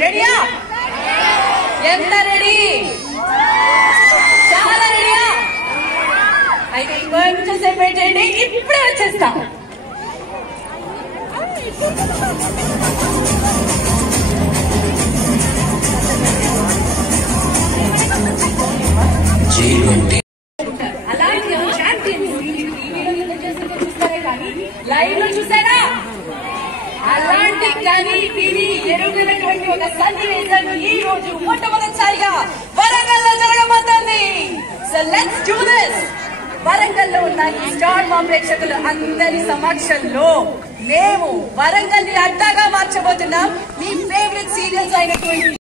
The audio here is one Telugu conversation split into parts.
రెడీయా? ఎంత రెడీ? చాలా రెడీయా? అయితే కొంచెం సేపు వెయిట్ చేయండి, ఇప్పుడే వచ్చేస్తాం. అలాంటి చూస్తారే కానీ లైవ్ లో చూసారా? అలాంటి కానీ తిని ఎరుగినటువంటి ఒక సన్నివేశం ఈ రోజు మొట్టమొదటిసారిగా వరంగల్ లో జరగబోతోంది. So let's do this. Warangal లో ఉన్న ఈ స్టార్ మా ప్రేక్షకులు అందరి సమక్షంలో మేము వరంగల్ ని అడ్డాగా మార్చబోతున్నాం. మీ ఫేవరెట్ సీరియల్స్ అయినటువంటి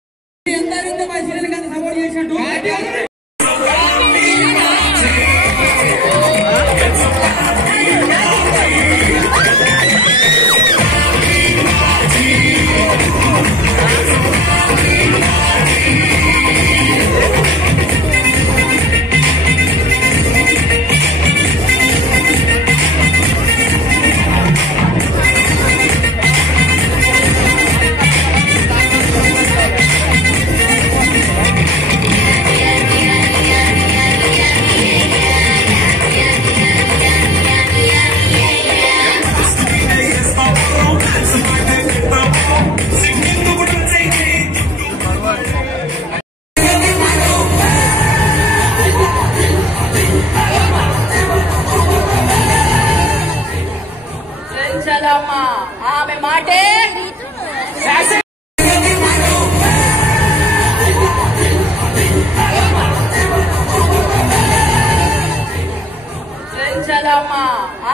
ఆమె మాటే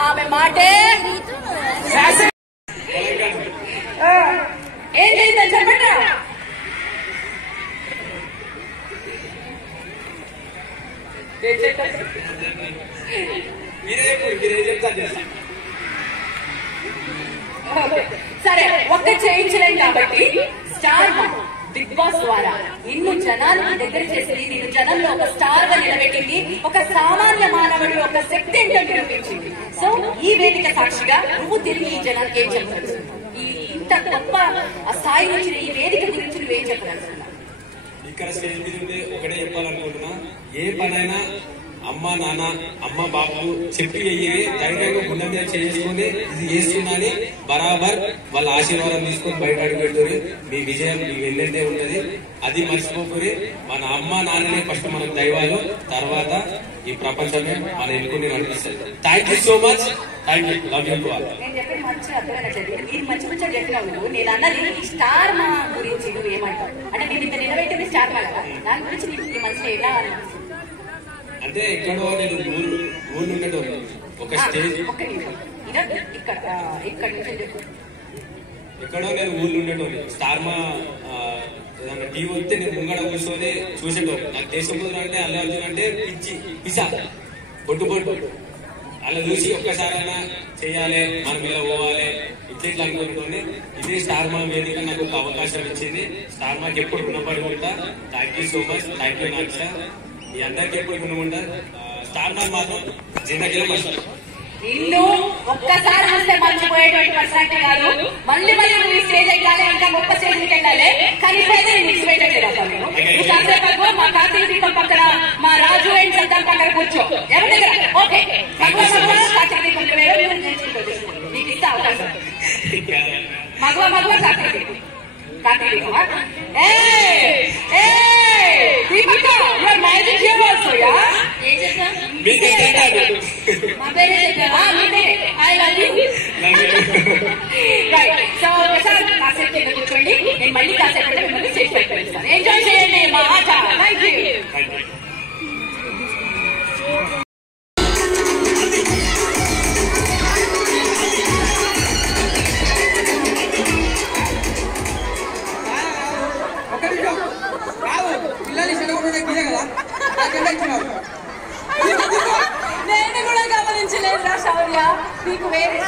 ఆమె మాటే ఏం చేద్దాం చెప్పండి. సరే ఒక్కటి చేయించలేం కాబట్టి స్టార్ బిగ్ బాస్ ద్వారా నిన్ను జనానికి దగ్గర చేసింది, నేను జనంలో ఒక స్టార్ గా నిలబెట్టింది, ఒక సామాన్య మానవుడి ఒక శక్తి ఏంటో నిరూపించింది. సో ఈ వేదిక సాక్షిగా నువ్వు తిరిగి ఈ జనానికి ఏం చెప్పాల్సి ఇంత గొప్ప స్థాయి నుంచి ఈ వేదిక గురించి నువ్వేం చెప్పాల్సిందా? ఇక్కడ స్టేజ్ మీద ఉంటే ఒకటే చెప్పాలనుకుంటున్నా, ఏ పనైనా అమ్మ నాన్న అమ్మ బాబు చెప్పి అయ్యేవి ధైర్యంగా గుండె మీద చేసుకుని ఇది చేస్తున్నాని బరాబర్ వాళ్ళ ఆశీర్వాదం తీసుకొని బయట అడుగు పెడుతుంది. మీ విజయం మీ వెళ్ళేదే ఉంటది, అది మర్చిపోకూరి. మన అమ్మ నాన్ననే ఫస్ట్ మనకు దైవాలు, తర్వాత ఈ ప్రపంచమే మన ఎన్నుకుని నడిపిస్తుంది. Thank you so much, thank you, love you to all. నేను చెప్పిన మంచిగా అర్థమైనట్లేదు. మీరు మంచి మంచిగా చెప్పినావు. నేను అన్నది స్టార్ మా గురించి నువ్వు ఏమంటావు అంటే నేను ఇంత నిలబెట్టింది స్టార్ మా కదా, దాని గురించి నీకు మనసులో ఎలా అనిపిస్తుంది? అంటే ఎక్కడో నేను ఊరు ఉండేటోళ్ళు ఒక స్టేజ్ ఎక్కడో నేను ఊళ్ళు ఉండేటోళ్ళు స్టార్ మా ఏదన్నా టీవీ వస్తే నేను ముంగడ కూర్చొని చూసేటోళ్ళు. నాకు దేశం అంటే అల్లు అర్జున్ అంటే పిసా బొట్టు అలా చూసి ఒక్కసారైనా చెయ్యాలి, మనం ఇలా పోవాలి ఇట్లా అనుకుంటుంది. ఇదే స్టార్ మా వేదిక నాకు ఒక అవకాశం ఇచ్చింది. స్టార్ మాకి ఎప్పుడు రుణపడి ఉంటా. Thank you so much, thank you నాక్ష. మీ అందరికి ఎప్పుడు గుణముంటా. స్టార్ మా మాత్రం జిందగీలో మర్చిపోయి నిన్ను ఒక్కసారి చూస్తే మర్చిపోయేటువంటి పర్సనాలిటీ కాదు. మళ్ళీ మళ్ళీ నువ్వు స్టేజ్ ఎక్కాలి, ఇంకా గొప్ప స్టేజ్కి వెళ్ళాలి. కానీ ఇప్పుడైతే నేను నువ్వు కాసేపు మా కార్తీక దీపం పక్కన మా రాజు అండ్ సద్దాం పక్కన కూర్చో. ఎవరి దగ్గర ఓకే కార్తీక దీపం నీకు ఇస్తా అవకాశం. మగవ కార్తీక దీపం Deepak your magic here also yeah. మా పేరే చెప్పావా? I love you. Right, so Prasad కాసేపు కింద కూర్చోండి. నేను మళ్ళీ కాసేపు అంటే మిమ్మల్ని స్టేజ్ పైకి పిలుస్తాను. ఎంజాయ్ చేయండి మా ఆట. Thank you. నేను కూడా గమనించలేదు రా శౌర్య, నీకు వేరే